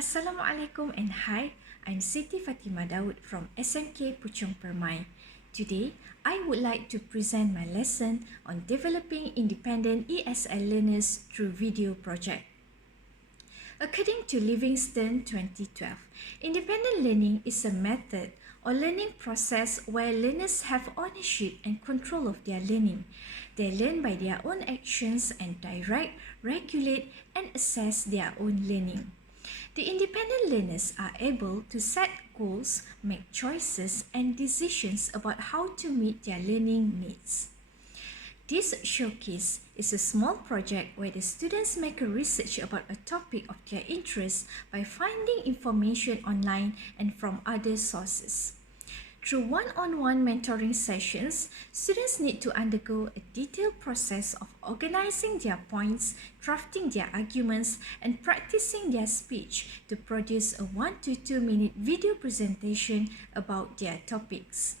Assalamualaikum and hi, I'm Siti Fatimah Daud from SMK Puchong Permai. Today, I would like to present my lesson on developing independent ESL learners through video project. According to Livingston 2012, independent learning is a method or learning process where learners have ownership and control of their learning. They learn by their own actions and direct, regulate, and assess their own learning. The independent learners are able to set goals, make choices, and decisions about how to meet their learning needs. This showcase is a small project where the students make a research about a topic of their interest by finding information online and from other sources. Through one-on-one mentoring sessions, students need to undergo a detailed process of organizing their points, drafting their arguments, and practicing their speech to produce a 1 to 2 minute video presentation about their topics.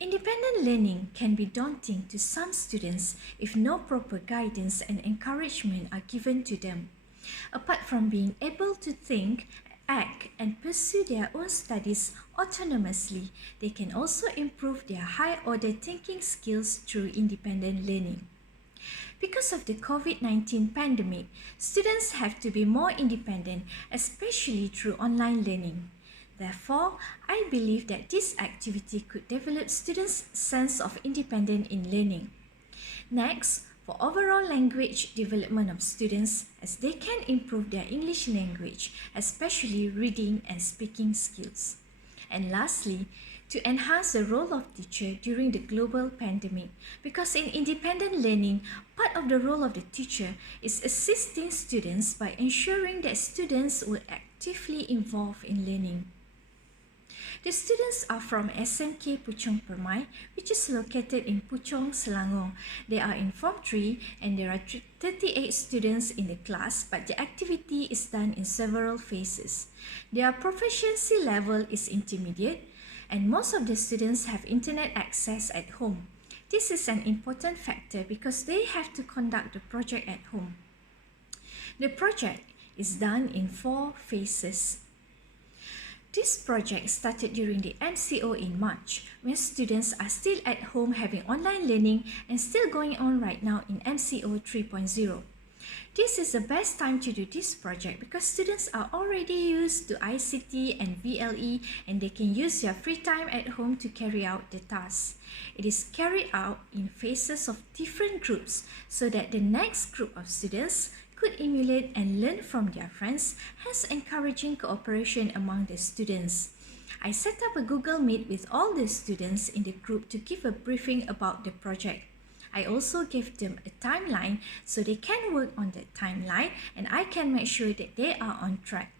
Independent learning can be daunting to some students if no proper guidance and encouragement are given to them. Apart from being able to think, act, and pursue their own studies autonomously, they can also improve their high-order thinking skills through independent learning. Because of the COVID-19 pandemic, students have to be more independent, especially through online learning. Therefore, I believe that this activity could develop students' sense of independence in learning. Next, for overall language development of students, as they can improve their English language, especially reading and speaking skills. And lastly, to enhance the role of teacher during the global pandemic, because in independent learning, part of the role of the teacher is assisting students by ensuring that students will actively involve in learning. The students are from SMK Puchong Permai, which is located in Puchong, Selangor. They are in Form 3 and there are 38 students in the class, but the activity is done in several phases. Their proficiency level is intermediate and most of the students have internet access at home. This is an important factor because they have to conduct the project at home. The project is done in 4 phases. This project started during the MCO in March, when students are still at home having online learning and still going on right now in MCO 3.0. This is the best time to do this project because students are already used to ICT and VLE and they can use their free time at home to carry out the tasks. It is carried out in phases of different groups so that the next group of students could emulate and learn from their friends, hence encouraging cooperation among the students. I set up a Google Meet with all the students in the group to give a briefing about the project. I also gave them a timeline so they can work on that timeline and I can make sure that they are on track.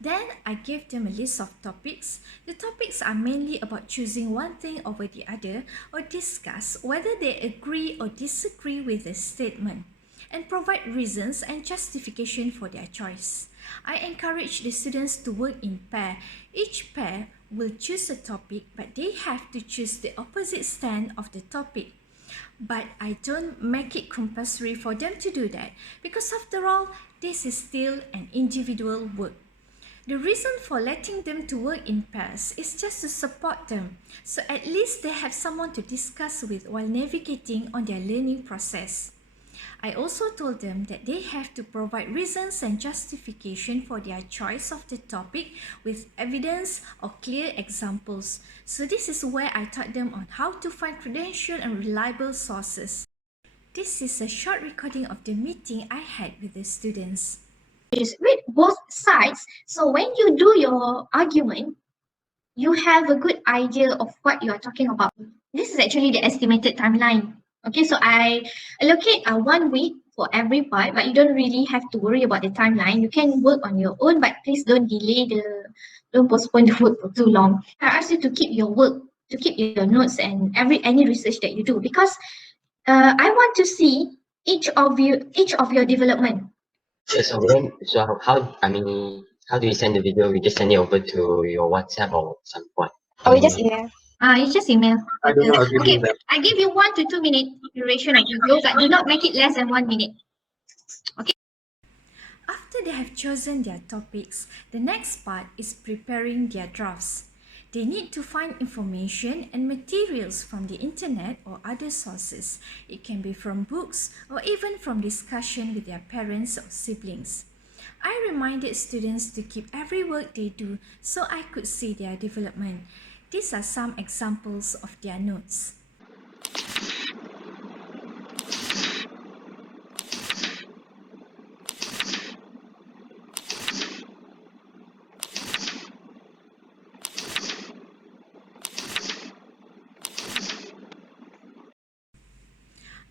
Then I gave them a list of topics. The topics are mainly about choosing one thing over the other or discuss whether they agree or disagree with the statement, and provide reasons and justification for their choice. I encourage the students to work in pair. Each pair will choose a topic, but they have to choose the opposite stand of the topic. But I don't make it compulsory for them to do that, because after all, this is still an individual work. The reason for letting them to work in pairs is just to support them, so at least they have someone to discuss with while navigating on their learning process. I also told them that they have to provide reasons and justification for their choice of the topic with evidence or clear examples. So this is where I taught them on how to find credentialed and reliable sources. This is a short recording of the meeting I had with the students. With both sides, so when you do your argument, you have a good idea of what you are talking about. This is actually the estimated timeline. Okay, so I allocate 1 week for every part, but you don't really have to worry about the timeline. You can work on your own, but please don't postpone the work for too long. I ask you to keep your work, to keep your notes and any research that you do, because I want to see each of your development. So how do you send the video? We just send it over to your WhatsApp or some point? Or we just email? It's just email. I don't know. Okay, I give you 1 to 2 minute duration of video, but do not make it less than 1 minute. After After they have chosen their topics, the next part is preparing their drafts. They need to find information and materials from the internet or other sources. It can be from books or even from discussion with their parents or siblings. I reminded students to keep every work they do so I could see their development. These are some examples of their notes.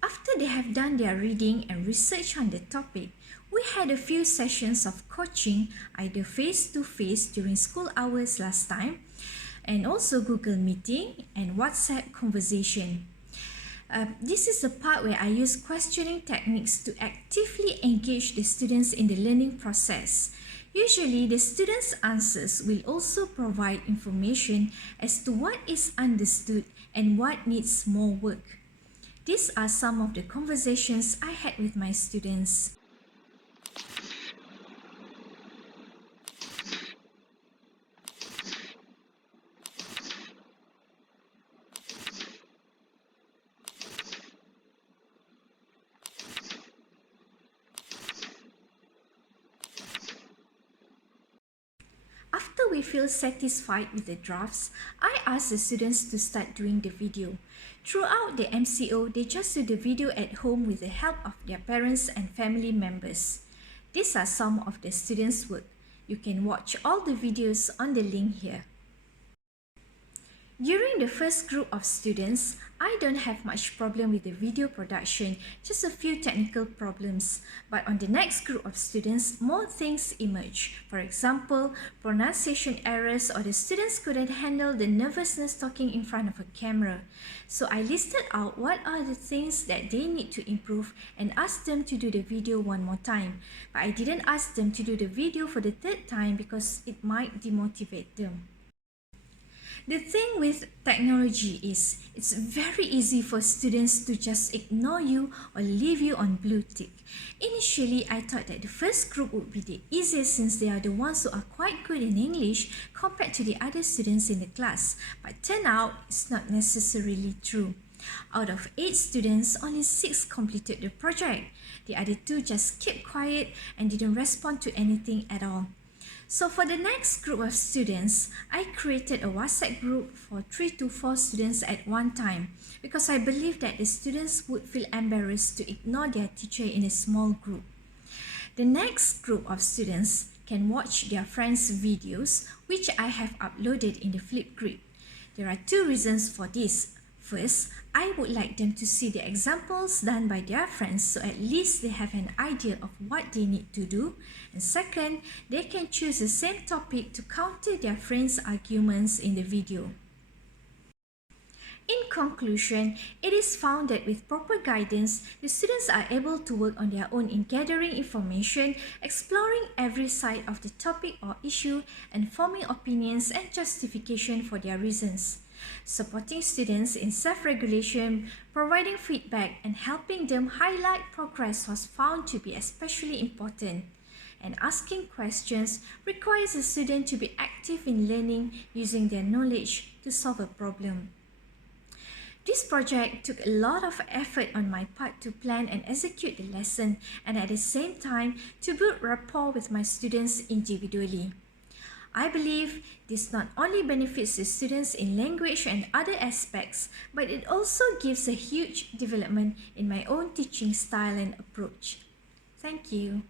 After they have done their reading and research on the topic, we had a few sessions of coaching, either face-to-face during school hours last time, and also Google Meeting and WhatsApp conversation. This is the part where I use questioning techniques to actively engage the students in the learning process. Usually, the students' answers will also provide information as to what is understood and what needs more work. These are some of the conversations I had with my students. After we feel satisfied with the drafts, I ask the students to start doing the video. Throughout the MCO, they just do the video at home with the help of their parents and family members. These are some of the students' work. You can watch all the videos on the link here. During the first group of students, I don't have much problem with the video production, just a few technical problems. But on the next group of students, more things emerge. For example, pronunciation errors, or the students couldn't handle the nervousness talking in front of a camera. So I listed out what are the things that they need to improve and asked them to do the video one more time. But I didn't ask them to do the video for the third time because it might demotivate them. The thing with technology is, it's very easy for students to just ignore you or leave you on blue tick. Initially, I thought that the first group would be the easiest since they are the ones who are quite good in English compared to the other students in the class. But turned out, it's not necessarily true. Out of 8 students, only 6 completed the project. The other 2 just kept quiet and didn't respond to anything at all. So for the next group of students, I created a WhatsApp group for 3 to 4 students at one time because I believe that the students would feel embarrassed to ignore their teacher in a small group. The next group of students can watch their friends' videos, which I have uploaded in the Flipgrid. There are 2 reasons for this. First, I would like them to see the examples done by their friends so at least they have an idea of what they need to do. And second, they can choose the same topic to counter their friends' arguments in the video. In conclusion, it is found that with proper guidance, the students are able to work on their own in gathering information, exploring every side of the topic or issue, and forming opinions and justification for their reasons. Supporting students in self-regulation, providing feedback, and helping them highlight progress was found to be especially important. And asking questions requires a student to be active in learning using their knowledge to solve a problem. This project took a lot of effort on my part to plan and execute the lesson, and at the same time to build rapport with my students individually. I believe this not only benefits the students in language and other aspects, but it also gives a huge development in my own teaching style and approach. Thank you.